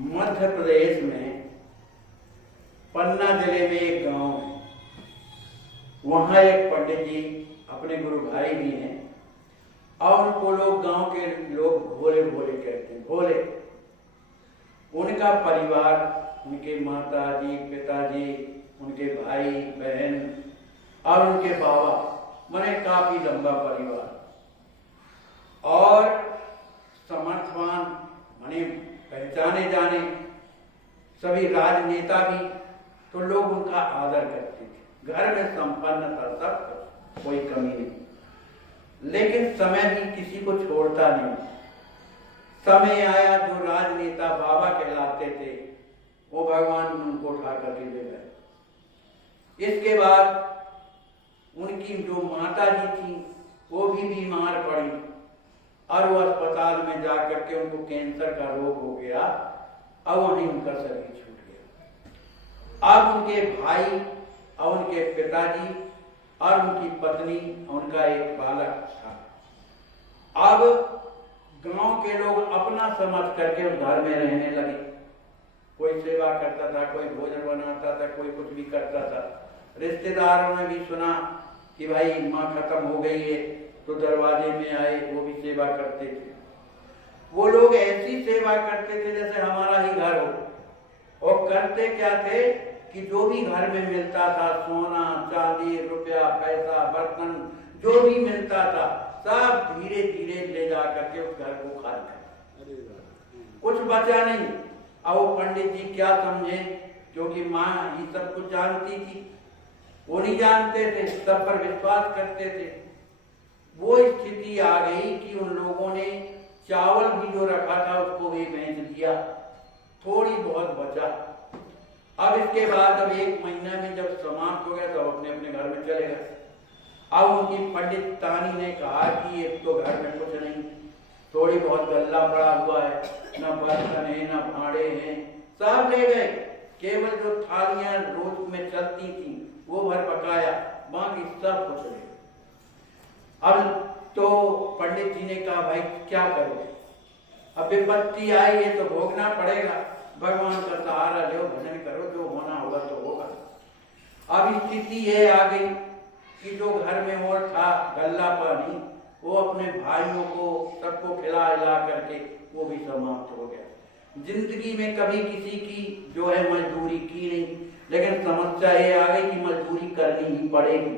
मध्य प्रदेश में पन्ना जिले में एक गांव है। वहां एक पंडित जी अपने गुरु भाई भी हैं और उनको लोग गांव के लोग भोले भोले कहते हैं। भोले उनका परिवार, उनके माता जी, पिताजी, उनके भाई बहन और उनके बाबा, माने काफी लंबा परिवार और समर्थवान, माने पहचाने जाने सभी राजनेता भी, तो लोग उनका आदर करते थे। घर में संपन्न था सब कुछ, कोई कमी नहीं, लेकिन समय भी किसी को छोड़ता नहीं। समय आया जो राजनेता बाबा कहलाते थे वो भगवान उनको उठा करके ले गए। इसके बाद उनकी जो माता जी थी वो भी बीमार पड़ी और वो अस्पताल में जाकर के उनको कैंसर का रोग हो गया और वहीं उनका शरीर छूट गया। अब उनके भाई और उनके पिताजी और उनकी पत्नी, उनका एक बालक था। अब गांव के लोग अपना समझ करके उस घर में रहने लगे। कोई सेवा करता था, कोई भोजन बनाता था, कोई कुछ भी करता था। रिश्तेदारों ने भी सुना कि भाई माँ खत्म हो गई है, तो दरवाजे में आए, वो भी सेवा करते थे। वो लोग ऐसी सेवा करते थे जैसे हमारा ही घर हो। और करते क्या थे कि जो भी घर में मिलता था, सोना चांदी रुपया पैसा बर्तन जो भी मिलता था, सब धीरे धीरे ले जा करके उस घर को खाली कर, कुछ बचा नहीं। अब वो पंडित जी क्या समझे, क्योंकि माँ ये सब कुछ जानती थी, वो नहीं जानते थे, सब पर विश्वास करते थे। वो स्थिति आ गई कि उन लोगों ने चावल भी जो रखा था उसको भी बेच दिया, थोड़ी बहुत बचा। अब इसके बाद अब 1 महीना में जब समाप्त हो गया तो अपने अपने घर में चले गए। अब उनकी पंडित तानी ने कहा कि एक तो घर में कुछ नहीं, थोड़ी बहुत गल्ला पड़ा हुआ है, न बर्तन है न भांडे हैं, सब ले गए। केवल जो थालियां रोज में चलती थी वो भर पकाया, बाकी सब कुछ ले। अब तो पंडित जी ने कहा भाई क्या करोगे, अब विपत्ति आई है तो भोगना पड़ेगा, भगवान का सहारा लो, भजन करो, जो होना होगा तो होगा। अब स्थिति ये आ गई कि जो घर में और था गल्ला पानी, वो अपने भाइयों को सबको खिला हिला करके वो भी समाप्त हो गया। जिंदगी में कभी किसी की जो है मजदूरी की नहीं, लेकिन समस्या ये आ गई कि मजदूरी करनी ही पड़ेगी,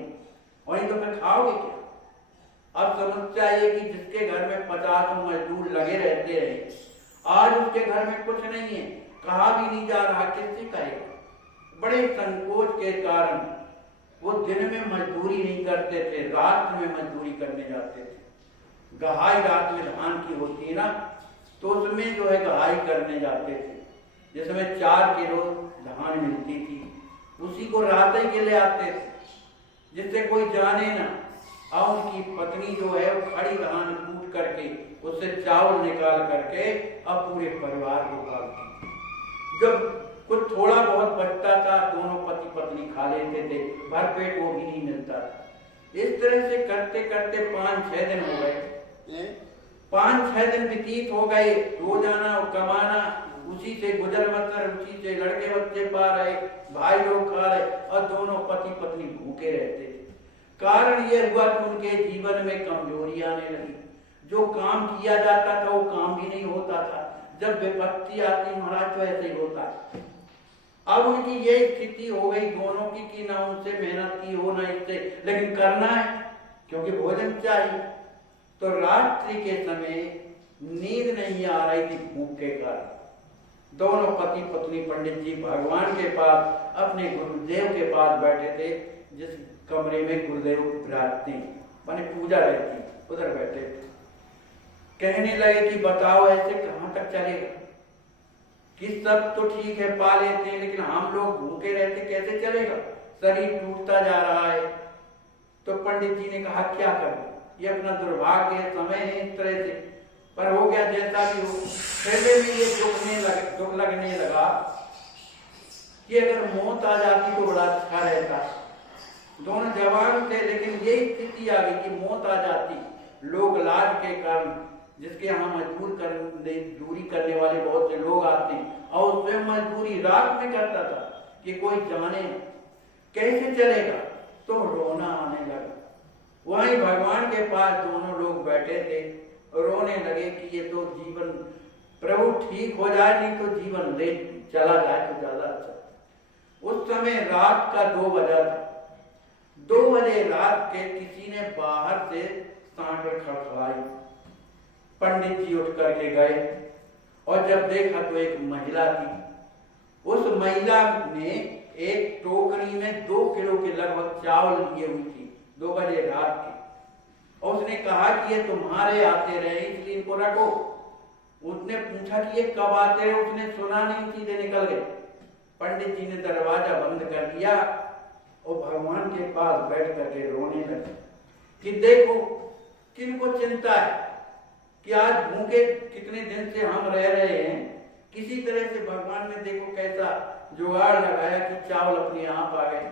वहीं तो फिर खाओगे क्या। अब समस्या ये कि जिसके घर में 50 मजदूर लगे रहते रहे, आज उसके घर में कुछ नहीं है, कहा भी नहीं जा रहा, किससे कहेगा। बड़े संकोच के कारण वो दिन में मजदूरी नहीं करते थे, रात में मजदूरी करने जाते थे। गहाई रात में धान की होती है ना, तो उसमें जो है गहाई करने जाते थे, जिसमें 4 किलो धान मिलती थी, उसी को रात ही के ले आते थे, जिससे कोई जाने ना। और उनकी पत्नी जो है वो खड़ी धान कूट करके उससे चावल निकाल करके अब पूरे परिवार को पालती। जब कुछ थोड़ा बहुत बचता था दोनों पति पत्नी खा लेते थे, भरपेट वो भी नहीं मिलता था। इस तरह से करते करते 5-6 दिन हो गए। 5-6 दिन व्यतीत हो गए, रोजाना कमाना, उसी से गुजर बसर, उसी से लड़के बच्चे पा रहे, भाई लोग खा रहे और दोनों पति पत्नी भूखे रहते थे। कारण यह हुआ कि उनके जीवन में कमजोरी आने लगी। जो काम किया जाता था वो काम भी नहीं होता था। जब विपत्ति आती महाराज तो ऐसे ही होता है। अब उनकी ये स्थिति हो गई दोनों की कि ना उनसे मेहनत की हो ना इससे, लेकिन करना है क्योंकि भोजन चाहिए। तो रात्रि के समय नींद नहीं आ रही थी भूख के कारण। दोनों पति पत्नी पंडित जी भगवान के पास अपने गुरुदेव के पास बैठे थे, जिस कमरे में गुरुदेव विराजते माने पूजा रहती, उधर बैठे थे। कहने लगे कि बताओ ऐसे कहां तक चलेगा, कि सब तो ठीक है पा लेते हैं, लेकिन हम लोग भूखे रहते कैसे चलेगा, शरीर टूटता जा रहा है। तो पंडित जी ने कहा क्या करें, ये अपना दुर्भाग्य है, समय है इस तरह से, पर हो गया जैसा भी हो। हृदय में ये दुख लगने लगा कि अगर मौत आ जाती तो बड़ा अच्छा रहता। दोनों जवान थे, लेकिन ये स्थिति आ गई कि मौत आ जाती, लोग लाज के कारण जिसके यहाँ मजदूरी करने वाले बहुत से लोग आते हैं, और स्वयं मजदूरी रात में करता था कि कोई जाने कैसे चलेगा, तो रोना आने लगा। वहीं भगवान के पास दोनों लोग बैठे थे, रोने लगे कि ये तो जीवन प्रभु ठीक हो जाए, नहीं तो जीवन ले चला जाए तो ज्यादा अच्छा। उस समय रात का 2 बजा था। 2 बजे रात के किसी ने बाहर से सांकड़ खड़खड़ाई। पंडित जी उठ करके गए और जब देखा तो एक महिला थी। उस महिला ने एक टोकरी में 2 किलो के लगभग चावल लिए हुई थी, 2 बजे रात के। और उसने कहा कि ये तुम्हारे आते रहे इसलिए इनको रखो। उसने पूछा कि ये कब आते रहे, उसने सुना नहीं, सीधे निकल गए। पंडित जी ने दरवाजा बंद कर दिया और भगवान के पास बैठ करके रोने लगे कि देखो किनको चिंता है कि आज भूखे कितने दिन से हम रह रहे हैं, किसी तरह से भगवान ने देखो कैसा जुगाड़ लगाया कि चावल अपने आप आ गए।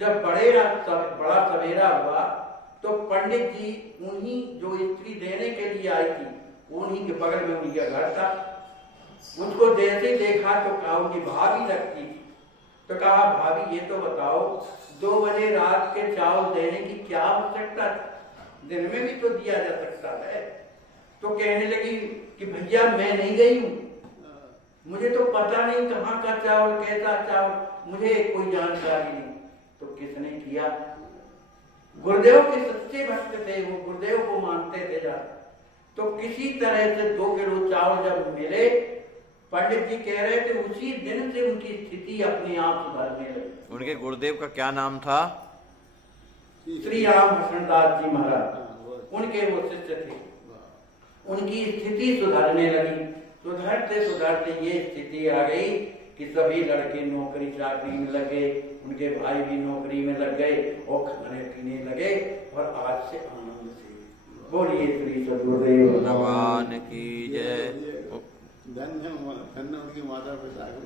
जब बड़ा सवेरा हुआ तो पंडित जी उन्हीं जो स्त्री देने के लिए आई थी उन्हीं के बगल में उनका घर था। उसको जैसे देखा तो कहा उनकी भाभी लगती थी, तो कहा भाभी ये तो बताओ 2 बजे रात के चावल देने की क्या आवश्यकता थी, दिन में भी तो दिया जा सकता है। तो कहने लगी कि भैया मैं नहीं गई हूँ, मुझे तो पता नहीं कहाँ का चावल कैसा चावल, मुझे कोई जानकारी नहीं। तो किसने किया? गुरुदेव के सच्चे भक्त थे, वो गुरुदेव को मानते थे ज्यादा। तो किसी तरह से 2 किलो चावल जब मिले, पंडित जी कह रहे थे उसी दिन से उनकी स्थिति अपने आप सुधरने लगी। उनके गुरुदेव का क्या नाम था? श्री राम भूषणदास जी महाराज, उनके वो शिष्य थे। उनकी स्थिति सुधरने लगी। सुधरते सुधरते ये स्थिति आ गई कि सभी लड़के नौकरी चाकरी में लगे, उनके भाई भी नौकरी में लग गए और खाने पीने लगे, और आज से आनंद से। बोलिए श्री सद्गुरुदेव भगवान की जय। धन्य उनकी माता पिता को